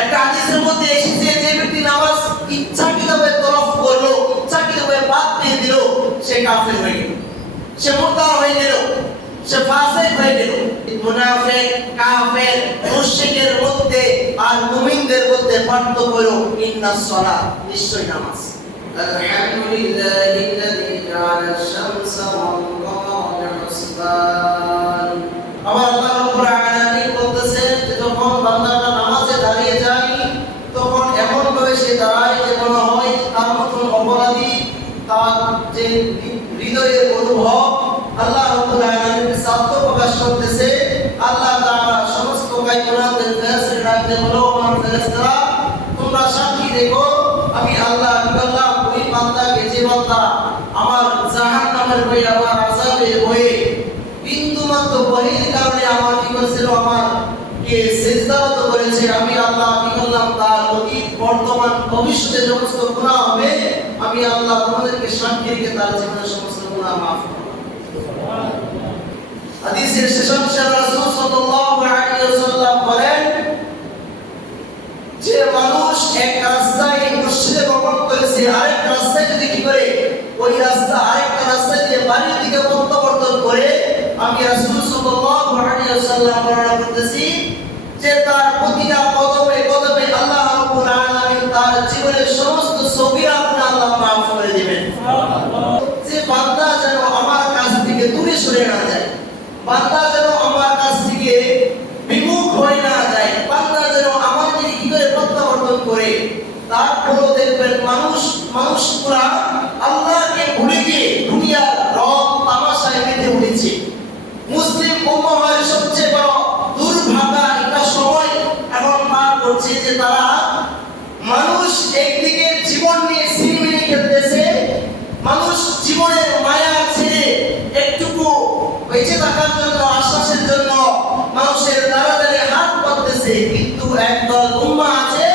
একটা হাদিসের মধ্যে এসেছে যে ব্যক্তি নামাজ ইচ্ছাকৃতভাবে তরফ করলো, ইচ্ছাকৃতভাবে বাদ দিয়ে দিল, সে কাফের হয়ে গেল, সে মুরতাদ হয়ে গেল, সে ফাসিক হয়ে গেল। মুনাফিক, কাফের, মুশরিকের মধ্যে আর মুমিনদের মধ্যে পার্থক্য হলো ইন্নাস সালাত, নিশ্চয় নামাজ। আলহামদুলিল্লাহিল্লাযী জাআলা আশ-শামসা ওয়াল কামারা হুসবান। আবার আল্লাহ রাব্বুল আলামিন বলতেছেন যে যখন বান্দারা নামাজে দাঁড়িয়ে যায় তখন এমন ভাবে সে দাঁড়ায় যে মনে হয় তার মতন অপরাধী, তার যে হৃদয়ের অনুভব আল্লাহ রাব্বুল আলামিনের সাথে প্রকাশ করতেছে। আল্লাহ তাআলা সমস্ত কায়নাতের ফেরেশতাদের ডাকতে বলো, আমার ফেরেশতারা তোমরা সাক্ষী দেখো আমি আল্লাহ আল্লাহ ওই বান্দাকে, যে বান্দা আমার জাহান্নামের ভয়ে, আমার আযাবের ভয়ে বিন্দুমাত্র ভয়ের কারণে আমার কি করেছিল, আমার কে সিজদারত করেছে, আমি আল্লাহ কি করলাম, তার অতীত বর্তমান ভবিষ্যতে সমস্ত গুনাহ হবে, আমি আল্লাহ তোমাদেরকে সাক্ষী রেখে তার জীবনের সমস্ত গুনাহ মাফ করব। হাদিসের শেষ অংশে রাসূল সাল্লাল্লাহু আলাইহি ওয়াসাল্লাম বলেন যে মানুষ এক রাস্তায় মসজিদে গমন করেছে, আরেক রাস্তায় যদি কি করে ওই রাস্তা আরেকটা রাস্তা দিয়ে বাড়ির দিকে প্রত্যাবর্তন করে, আমি রাসূল সাল্লাল্লাহু আলাইহি ওয়াসাল্লাম বর্ণনা করতেছি যে তার প্রতিটা কদমে কদমে আল্লাহ রাব্বুল আলামিন তার জীবনের সমস্ত সগীরা গুনাহ আল্লাহ মাফ করে দিবেন। সুবহানাল্লাহ। যে বান্দা যেন আমার কাছ থেকে দূরে সরে না যায়, বান্দা যেন আমার কাছ থেকে বিমুখ হয়ে না যায়, বান্দা যেন আমার দিকে কি করে প্রত্যাবর্তন করে। তারপরও দেখবেন মানুষ পুরা আল্লাহকে ভুলে গিয়ে দুনিয়ার রং তামাশায় মেতে উঠেছে। মুসলিম উম্মাহের সবচেয়ে বড় দুর্ভাগা একটা সময় এখন পার করছে যে তারা মানুষ একদিকে জীবন নিয়ে সিনেমিনি খেলতেছে, মানুষ জীবনের মায়া ছেড়ে একটুকু বেঁচে থাকার জন্য, আশ্বাসের জন্য মানুষের দ্বারা দ্বারে হাত পাততেছে, কিন্তু একদল উম্মাহ আছে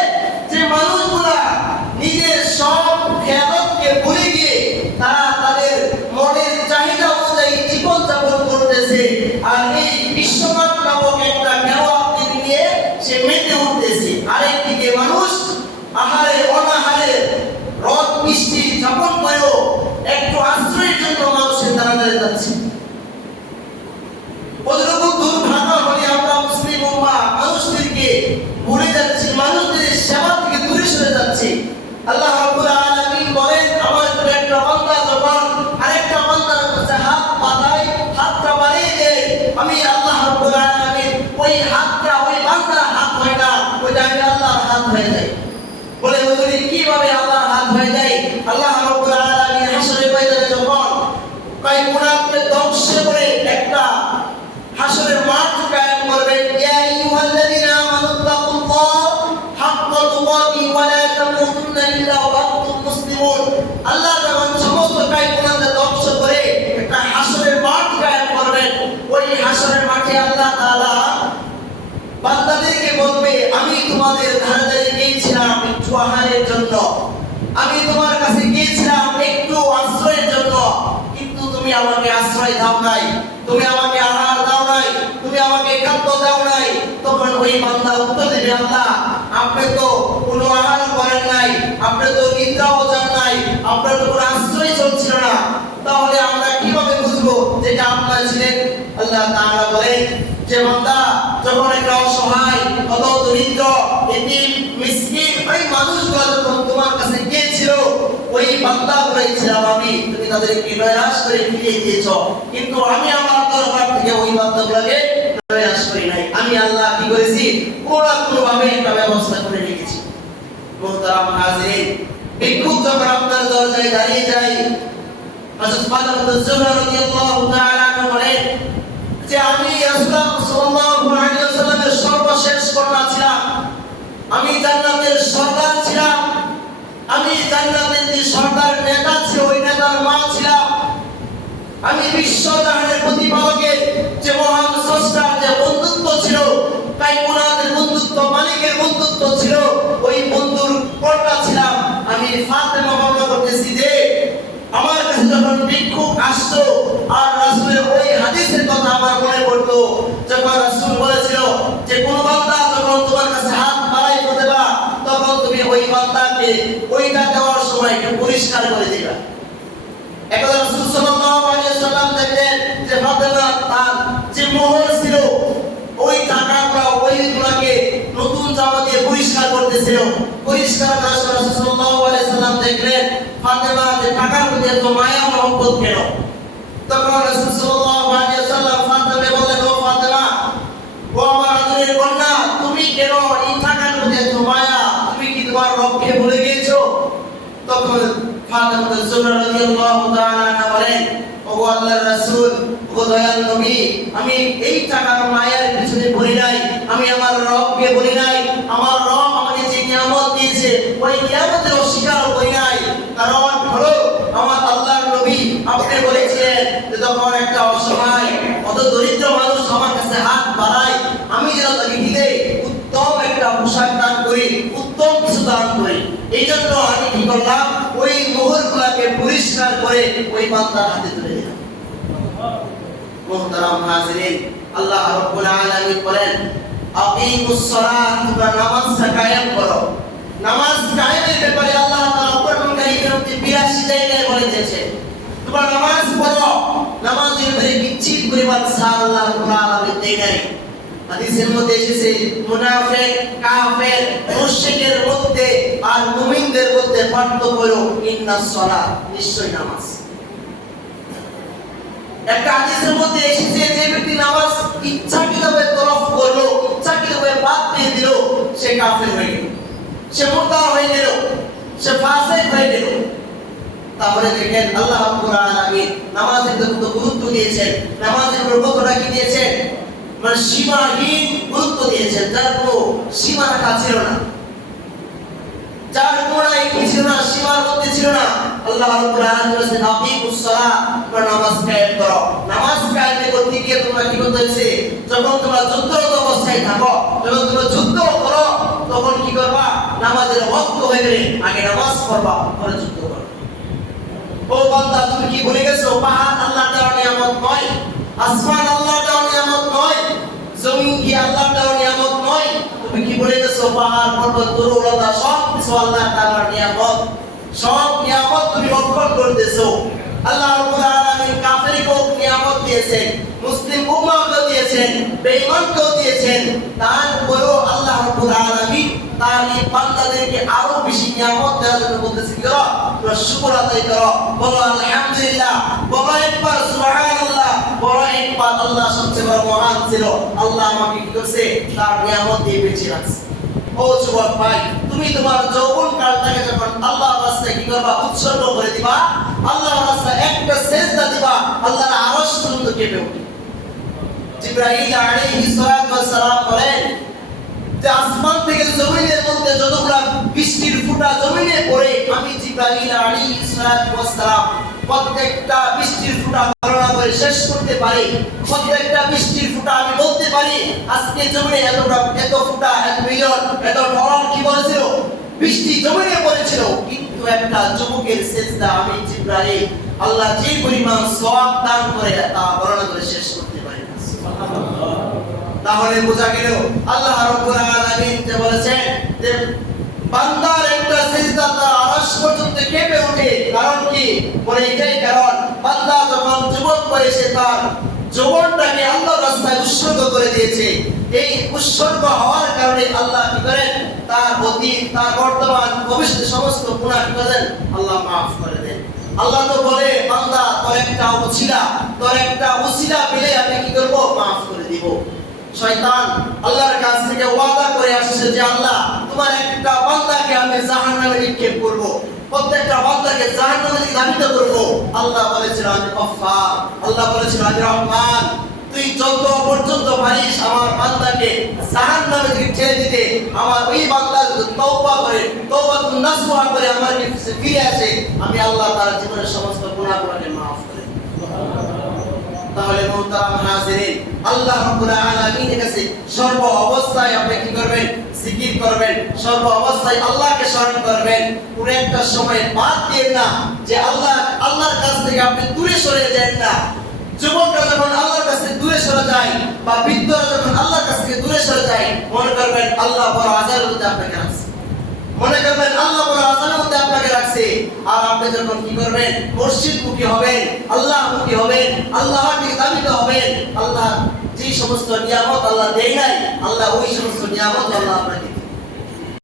যে মানুষগুলা নিজের সব খেয়ালতকে ভুলে গিয়ে তারা তাদের মনের চাহিদা অনুযায়ী জীবন যাপন করতেছে, আর এই বিশ্বকাপ নামক একটা খেলোয়াড়কে নিয়ে সে মেতে উঠতেছে। আরেকদিকে মানুষ আহারে অনাহারে রদ মিষ্টি যাপন করেও একটু আশ্রয়ের জন্য মানুষের দ্বারা দ্বারে যাচ্ছে। ওইরকম দুর্ভাগ্য হলে আমরা মুসলিম উম্মাহ মানুষদেরকে ভুলে যাচ্ছি, মানুষদের সেবা থেকে দূরে সরে যাচ্ছি। আল্লাহ রাব্বুল আলামিন বলেন আমার একটা বান্দা যখন আরেকটা বান্দার কাছে হাত পাতায়, হাতটা বাড়িয়ে দেয়, আমি আল্লাহ রাব্বুল আলামিন ওই হাতটা ওই বান্দার হাত হয় না, ওইটা আমি আল্লাহর হাত হয়ে যায়। বলে হুজুরি কিভাবে আল্লাহর হাত হয়ে যায়? আল্লাহ রাব্বুল আলামিন হাশরের ময়দানে যখন কয় মুনাফিকদের ধ্বংস করে একটা হাশরের মাঠ কায়েম করবেন, ইয়া আইয়ুহাল্লাযীনা আমানুত্তাকুল্লাহ হাক্কা তুকাতিহি ওয়া লা তামুতুন্না ইল্লা ওয়া আনতুম মুসলিমুন। আল্লাহ যখন সমস্ত কায়নাতকে ধ্বংস করে একটা হাশরের মাঠ কায়েম করবেন, ওই হাশরের মাঠে আল্লাহ তাআলা বান্দাদেরকে বলবে আমি তোমাদের ধারে ধারে গিয়েছিলাম একটু আহারের জন্য, আমি তোমার কাছে গিয়েছিলাম একটু আশ্রয়ের জন্য, কিন্তু তুমি আমাকে আশ্রয় দাও নাই, তুমি আমাকে আহার দাও নাই, তুমি আমাকে খাদ্য দাও নাই। তখন ওই বান্দা উত্তর দেবে আল্লাহ আপনি তো কোনো আহার করেন নাই, আপনি তো নিদ্রাও যান নাই, আপনার তো কোনো আশ্রয় চলছিল না, তাহলে আমরা কিভাবে বুঝবো যেটা আপনার ছিলেন? আল্লাহ তাআলা বলেন যে বান্দা যখন একটা অসহায়, কত দরিদ্র, এতিম, মিসকিন ওই মানুষগুলো যখন তোমার কাছে গিয়েছিল, ওই বান্দাগুলোই ছিলাম আমি, তুমি তাদেরকে নৈরাশ করে ফিরিয়ে দিয়েছ, কিন্তু আমি আমার দরবার থেকে ওই বান্দাগুলোকে নৈরাশ করি নাই। আমি আল্লাহ কি করেছি? কোনো ভাবে একটা ব্যবস্থা করে রেখেছি। মুহতারাম হাজিরিন, ভিক্ষুক যখন আপনার দরজায় দাঁড়িয়ে যায়, হযরত ফাতিমা যুহরা রাদিয়াল্লাহু তাআলা আনহা বলেন যে আমি রাসূলুল্লাহ সাল্লাল্লাহু আলাইহি ওয়াসাল্লামের সর্বশেষ কন্যা ছিলাম, আমি জান্নাতের সর্দার ছিলাম, আমি জান্নাতের যে সর্দার নেতা ছিল ওই নেতার মা ছিলাম, আমি বিশ্ব জাহানের প্রতিপালকের যে মহান স্রষ্টার যে বন্ধুত্ব ছিল, কায়নাতের বন্ধুত্ব, মালিকের বন্ধুত্ব ছিল, ওই বন্ধুর কন্যা ছিলাম। আমি ফাতেমা বর্ণনা করতেছি যে আমার কাছে যখন ভিক্ষুক আসতো আর রাসূলের ওই হাদিসের কথা আমার মনে পড়তো, যখন রাসূল বলেছিল যে কোন বান্দা যখন তোমার কাছে হাত বাড়াই করতে থাকবে ওইটা দেওয়ার সময় একটু পরিষ্কার করে দিবা। একদা রাসূল সাল্লাল্লাহু আলাইহি ওয়াসাল্লাম দেখলেন যে ফাতেমা তার যে মোহর ছিল ওই টাকাগুলো ওইগুলোকে নতুন জামা দিয়ে পরিষ্কার করতেছিল। পরিষ্কার করার সময় রাসূল সাল্লাল্লাহু আলাইহি ওয়াসাল্লাম দেখলেন ফাতেমা যে টাকার মধ্যে এত মায়া মহব্বত কেন? তখন রাসূল সাল্লাল্লাহু আলাইহি ওয়াসাল্লাম ফাতেমাকে বললেন, ও ফাতেমা, ও আমার আদরের কন্যা, তুমি কেন এই টাকার মধ্যে এত মায়া? তুমি কি তোমার রবকে ভুলে গিয়েছো? তখন ফাতেমা জোহরা রাদিয়াল্লাহু তাআলা আনহা বলেন, ও আল্লাহর রাসূল, ও দয়াল নবী, আমি এই টাকার মায়ার পিছনে পড়ি নাই, আমি আমার রবকে বলি নাই, আমার রব আমাকে যে নিয়ামত দিয়েছে ওই নিয়ামতের অস্বীকার করি নাই। কারণ হলো আমার আল্লাহর নবী আপনি বলেছিলেন যে যখন একটা অসহায় অত দরিদ্র মানুষ আমার কাছে হাত বাড়ায় আমি যেন তাকে দিলে উত্তম একটা পোশাক দান করি, উত্তম কিছু দান করি। এই জন্য আমি কি করলাম, ওই মোহরগুলাকে পরিষ্কার করে ওই বান্দার হাতে তুলে দিলাম। মুহতারাম হাজিরিন, আল্লাহ রাব্বুল আলামিন বলেন, আকিমুস সালাত, তোমরা নামাজটা কায়েম করো। নামাজ কায়েমের ব্যাপারে আল্লাহ তাআলা কোরআন কারীমের মধ্যে 82 জায়গায় বলে দিয়েছেন তোমরা নামাজ পড়ো। নামাজের ব্যাপারে বিচ্ছিন্ন পরিমাণ সাল আল্লাহ রাব্বুল আলামিন দেয় নাই। হাদিসের মধ্যে এসেছে মুনাফিক, কাফের, মুশরিকের মধ্যে আর মুমিনদের মধ্যে পার্থক্য হলো ইন্নাস সালাত, নিশ্চয় নামাজ। একটা হাদিসের মধ্যে এসেছে যে ব্যক্তি নামাজ ইচ্ছাকৃতভাবে তরফ করলো, ইচ্ছাকৃতভাবে বাদ দিয়ে দিল, সে কাফের হয়ে গেল, সে মুরতাদ হয়ে গেল, সে ফাসিক হয়ে গেল। তাহলে দেখেন আল্লাহ রাব্বুল আলামিন নামাজের কত গুরুত্ব দিয়েছেন, নামাজের উপর কতটা কি দিয়েছেন, মানে সীমাহীন গুরুত্ব দিয়েছেন, যার কোনো সীমা রাখা ছিল না, যার কোনায় কি ছিল না, সীমার মধ্যে ছিল না। আল্লাহ রাব্বুল আলামিন বলেছেন, আকিমুস সালাত, তোমরা নামাজ কায়েম করো। নামাজ কায়েম করতে গিয়ে তোমরা কি করতে হচ্ছে, যখন তোমরা যুদ্ধরত অবস্থায় থাকো, যখন তোমরা যুদ্ধ করো, তখন কি করবা, নামাজের ওয়াক্ত হয়ে গেলে আগে নামাজ পড়বা, পরে যুদ্ধ করবা। ও বান্দা, তুমি কি ভুলে গেছো পাহাড় আল্লাহর দেওয়া নিয়ামত নয়, আসমান আল্লাহর দেওয়া নিয়ামত নয়, জমিন কি আল্লাহর দেওয়া নিয়ামত নয়? তুমি কি ভুলে গেছো পাহাড় পর্বত তরুলতা সব কিছু আল্লাহ তাআলার নিয়ামত, সব নিয়ামত তুমি রক্ষণ করতেছো। আল্লাহ রাব্বুল আলামিন কাফেরকে নিয়ামত দিয়েছেন, মুসলিম উম্মাহকে দিয়েছেন, বেঈমানকে দিয়েছেন, তারপরেও আল্লাহ রাব্বুল আলামিন তার এই বান্দাদেরকে আরো বেশি নিয়ামত দেওয়ার জন্য বলতেছে, করো তোমরা শুকর আদায় করো, বলো আলহামদুলিল্লাহ, বলো একবার সুবহানাল্লাহ, বলো একবার আল্লাহ সবচেয়ে বড় মহান ছিল, আল্লাহ আমাকে কি করছে, তার নিয়ামত দিয়ে বেঁচে রাখছে। ও যুবক ভাই, তুমি তোমার যৌবন কালটাকে যখন আল্লাহর রাস্তায় কি করবা, উৎসর্গ করে দিবা, আল্লাহর রাস্তায় একটা সিজদা দিবা, আল্লাহর আরশ পর্যন্ত কেঁপে উঠবে। জিবরাইল আলাইহিস সালাতু ওয়াস সালাম বলেন যে আসমান থেকে জমিনের মধ্যে যতগুলা বৃষ্টির ফোঁটা জমিনে পড়ে, আমি জিবরাইল আলাইহিস সালাতু ওয়াস সালাম প্রত্যেকটা বৃষ্টির ফোঁটা গণনা করে শেষ করতে পারি, প্রত্যেকটা বৃষ্টির ফোঁটা আমি বলতে পারি আজকে জমিনে এত ফোঁটা, এত মিলিয়ন, এত ডলার কি বলেছিল, বৃষ্টি জমিনে পড়েছিল। কিন্তু একটা যুবকের সিজদা আমি জিবরাইল আল্লাহ যে পরিমাণ সওয়াব দান করে তা গণনা করে শেষ করতে পারি না। সুবহানাল্লাহ। তাহলে বোঝা গেল আল্লাহ রাব্বুল আলামিন যে বলেছেন যে বান্দার একটা সিজদা তার আরশ পর্যন্ত কেঁপে ওঠে। কারণ কি, বলে এটাই কারণ বান্দা যখন যুবক বয়সে তার যৌবনটাকে আল্লাহর রাস্তায় উৎসর্গ করে দিয়েছে, এই উৎসর্গ হওয়ার কারণে আল্লাহ কি করেন, তার অতীত, তার বর্তমান, ভবিষ্যৎ সমস্ত গুনাহ কি করেন, আল্লাহ মাফ করে দেন। আল্লাহ তো বলে বান্দা তোর একটা উসিলা পেলে আমি কি করব, মাফ করে দিব। শয়তান আল্লাহর কাছ থেকে ওয়াদা করে আসছে যে আল্লাহ তোমার একটা বান্দাকে আমি জাহান্নামে নিক্ষেপ করব, প্রত্যেকটা বান্দাকে জাহান্নামে ধাবিত করব। আল্লাহ বলেছিল আমি গফফার, আল্লাহ বলেছিল আমি রহমান, তুই যত পর্যন্ত পারিস আমার বান্দাকে জাহান্নামে থেকে ঠেলে দিতে, আমার ওই বান্দা যদি তওবা করে, তওবাতুন নাসুহা করে আমার কাছে ফিরে আসে, আমি আল্লাহ তার জীবনের সমস্ত গুনাহগুলোকে মাফ করে দেব। তাহলে মুহতারাম হাজিরিন, আল্লাহ রাব্বুল আলামিনের কাছে সর্ব অবস্থায় আপনি কি করবেন, জিকির করবেন, সর্ব অবস্থায় আল্লাহকে স্মরণ করবেন। পুরো একটা সময় বাদ দিবেন না যে আল্লাহর কাছ থেকে আপনি দূরে সরে যান না। যুবকরা যখন আল্লাহর কাছ থেকে দূরে সরে যায় বা বৃদ্ধরা যখন আল্লাহর কাছ থেকে দূরে সরে যায়, মনে করবেন আল্লাহ বড় আযাবের মধ্যে আপনাকে আছে, মনে করবেন আল্লাহ বড় আপনি যখন কি করবেন, মসজিদমুখী হবেন, আল্লাহমুখী হবেন, আল্লাহর দিকে ধাবিত হবেন, আল্লাহ যে সমস্ত নিয়ামত আল্লাহ দেয় নাই, আল্লাহ ওই সমস্ত নিয়ামত আল্লাহ আপনাকে দিবেন।